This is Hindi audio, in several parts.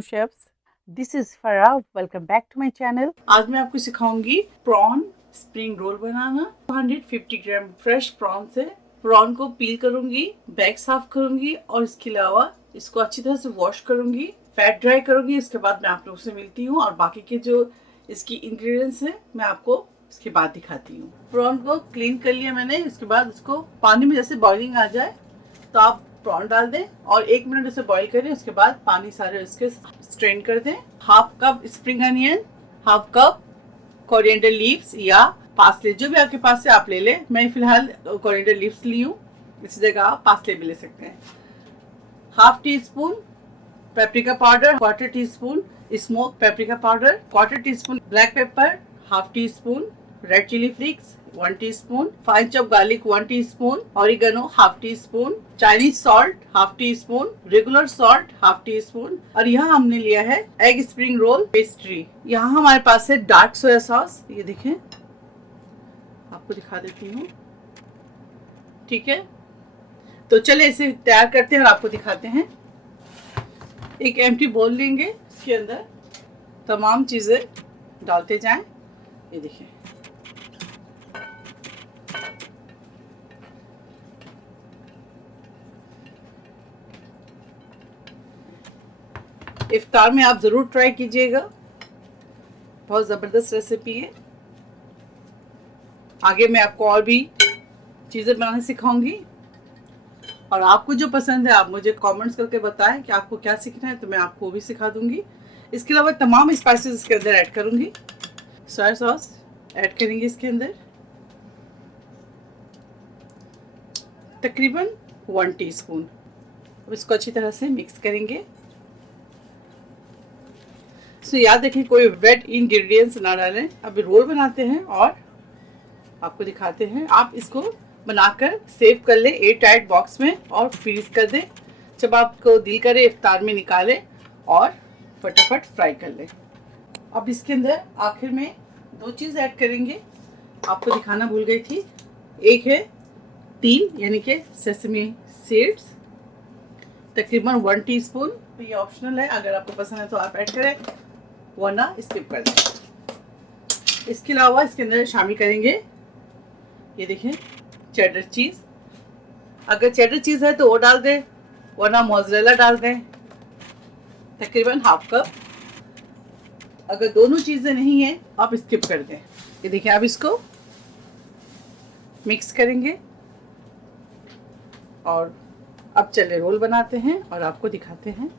Chefs, this is Farah. Welcome back to my channel. आज मैं आपको सिखाऊंगी प्रॉन स्प्रिंग रोल बनाना। 150 ग्राम फ्रेश प्रॉन से प्रॉन को पील करूंगी, बैक साफ करूंगी और इसके अलावा इसको अच्छी तरह से वॉश करूंगी, पैट ड्राई करूंगी। इसके बाद मैं आप लोगों से मिलती हूँ और बाकी के जो इसकी इंग्रेडिएंट्स हैं मैं आपको इसके बाद दिखाती हूँ। प्रॉन को क्लीन कर लिया मैंने। इसके बाद इसको पानी में जैसे बॉइलिंग आ जाए तो आप प्रॉन डाल दें और 1 मिनट उसे बॉईल करें। उसके बाद पानी सारे इसके स्ट्रेन कर दें। Half cup spring onion, half cup coriander leaves या पासले, जो भी आपके पास से आप ले लें। मैं फिलहाल कोरिएंडर लीव्स ली हूँ, इस जगह आप पासले भी ले सकते हैं। Half teaspoon paprika powder, quarter teaspoon smoke paprika powder, quarter teaspoon black pepper, half teaspoon red chilli flakes, 1 teaspoon fine chop garlic, 1 teaspoon oregano, half teaspoon Chinese salt, half teaspoon regular salt, half teaspoon. और यहाँ हमने लिया है एग स्प्रिंग रोल पेस्ट्री। यहाँ हमारे पास है डार्क सोया सॉस, ये देखें, आपको दिखा देती हूँ। ठीक है, तो चले इसे तैयार करते हैं और आपको दिखाते हैं। एक एम्प्टी बोल लेंगे, इसके अंदर तमाम चीजें डालते जाएं। ये देखिए, इफ्तार में आप जरूर ट्राई कीजिएगा, बहुत जबरदस्त रेसिपी है। आगे मैं आपको और भी चीजें बनाना सिखाऊंगी और आपको जो पसंद है आप मुझे कमेंट्स करके बताएं कि आपको क्या सीखना है, तो मैं आपको भी सिखा दूंगी। इसके अलावा तमाम स्पाइसेस इसके अंदर ऐड करूंगी। सोया सॉस ऐड करेंगे इसके अंदर तकरीबन 1 टीस्पून। अब इसको अच्छी तरह से मिक्स करेंगे। सो याद रखें कोई वेट इंग्रेडिएंट्स ना डालें। अभी रोल बनाते हैं और आपको दिखाते हैं। आप इसको बनाकर सेव कर लें एयर टाइट बॉक्स में और फ्रीज कर दें। जब आपको दिल करे इफ्तार में निकालें और फटाफट फ्राई कर लें। अब इसके अंदर आखिर में 2 चीज़ ऐड करेंगे, आपको दिखाना भूल गई थी। एक है 3 यानी कि सेसमी सीड्स, तकरीबन 1 टीस्पून। तो ये ऑप्शनल है, अगर आपको पसंद है तो आप ऐड करें, वरना स्किप कर दें। इसके अलावा इसके अंदर शामिल करेंगे, ये देखें, चेडर चीज़। अगर चेडर चीज़ है तो वो डाल दें, वरना मोज़रेला डाल दें, तकरीबन हाफ कप। अगर दोनों चीज़ें नहीं है आप स्किप कर दें। ये देखिए, आप इसको मिक्स करेंगे और अब चले रोल बनाते हैं और आपको दिखाते हैं।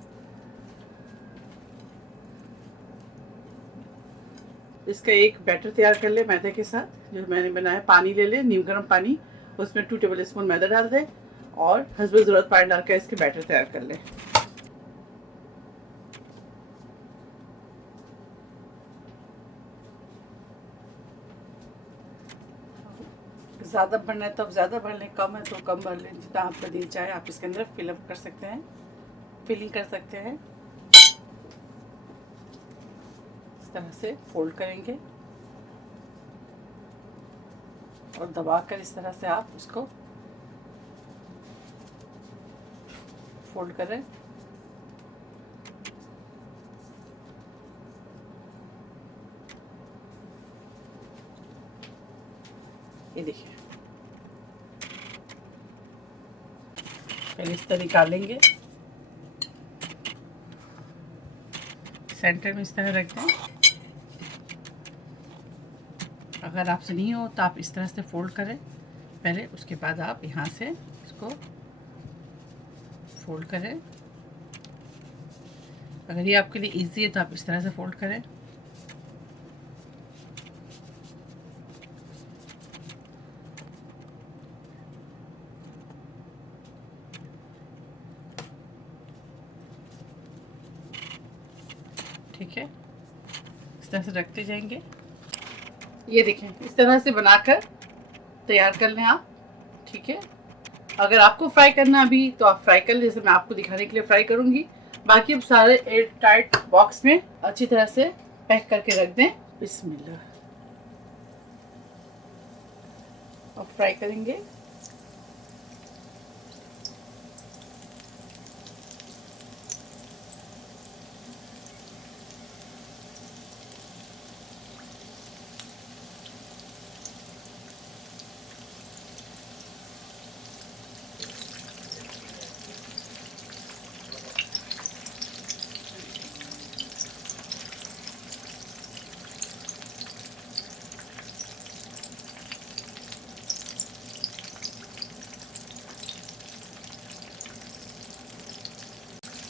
इसका एक बैटर तैयार कर ले मैदे के साथ, जो मैंने बनाया। पानी ले ले, नीम गर्म पानी, उसमें 2 टेबल स्पून मैदा डाल दे और हस्बे ज़रूरत पानी डालकर इसके बैटर तैयार कर ले। ज़्यादा भरना है तो आप ज़्यादा भर लें, कम है तो कम भर लें, जितना आपका दिल चाहे आप इसके अंदर फिलअप कर सकते हैं, फिलिंग कर सकते हैं। इस तरह से फोल्ड करेंगे और दबाकर इस तरह से आप इसको फोल्ड करें। ये देखिए, पहले इस तरह निकालेंगे, सेंटर में इस तरह रख दें। अगर आपसे नहीं हो तो आप इस तरह से फोल्ड करें पहले, उसके बाद आप यहाँ से इसको फोल्ड करें। अगर ये आपके लिए इजी है तो आप इस तरह से फोल्ड करें। ठीक है, इस तरह से रखते जाएंगे। ये देखें, इस तरह से बनाकर तैयार कर लें आप। ठीक है, अगर आपको फ्राई करना अभी तो आप फ्राई कर लें, जैसे मैं आपको दिखाने के लिए फ्राई करूंगी। बाकी अब सारे एयर टाइट बॉक्स में अच्छी तरह से पैक करके रख दें। बिस्मिल्लाह, अब फ्राई करेंगे।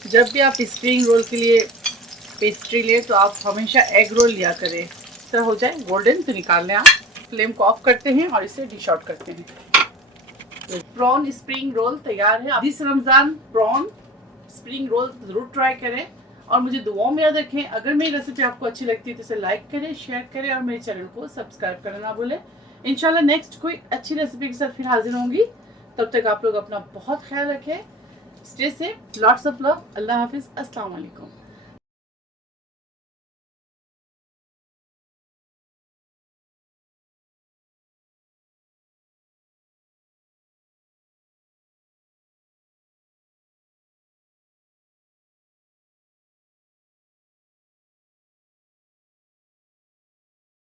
जब भी आप स्प्रिंग रोल के लिए पेस्ट्री लें तो आप हमेशा एग रोल लिया करें। इस तरह हो जाए गोल्डन तो निकाल लें। आप फ्लेम को ऑफ करते हैं और इसे डिश आउट करते हैं। तो प्रॉन स्प्रिंग रोल तैयार है। This Ramzan prawn spring roll ज़रूर ट्राई करें और मुझे दुआओं में याद रखें। अगर मेरी रेसिपी आपको अच्छी लगती है तो इसे लाइक करें, शेयर करें और मेरे चैनल को सब्सक्राइब करना ना भूलें। इंशाल्लाह नेक्स्ट कोई अच्छी रेसिपी के साथ फिर हाजिर होंगी। तब तक आप लोग अपना बहुत ख्याल रखें। Stay safe, lots of love. अल्लाह हाफिज़, अस्सलाम वालेकुम।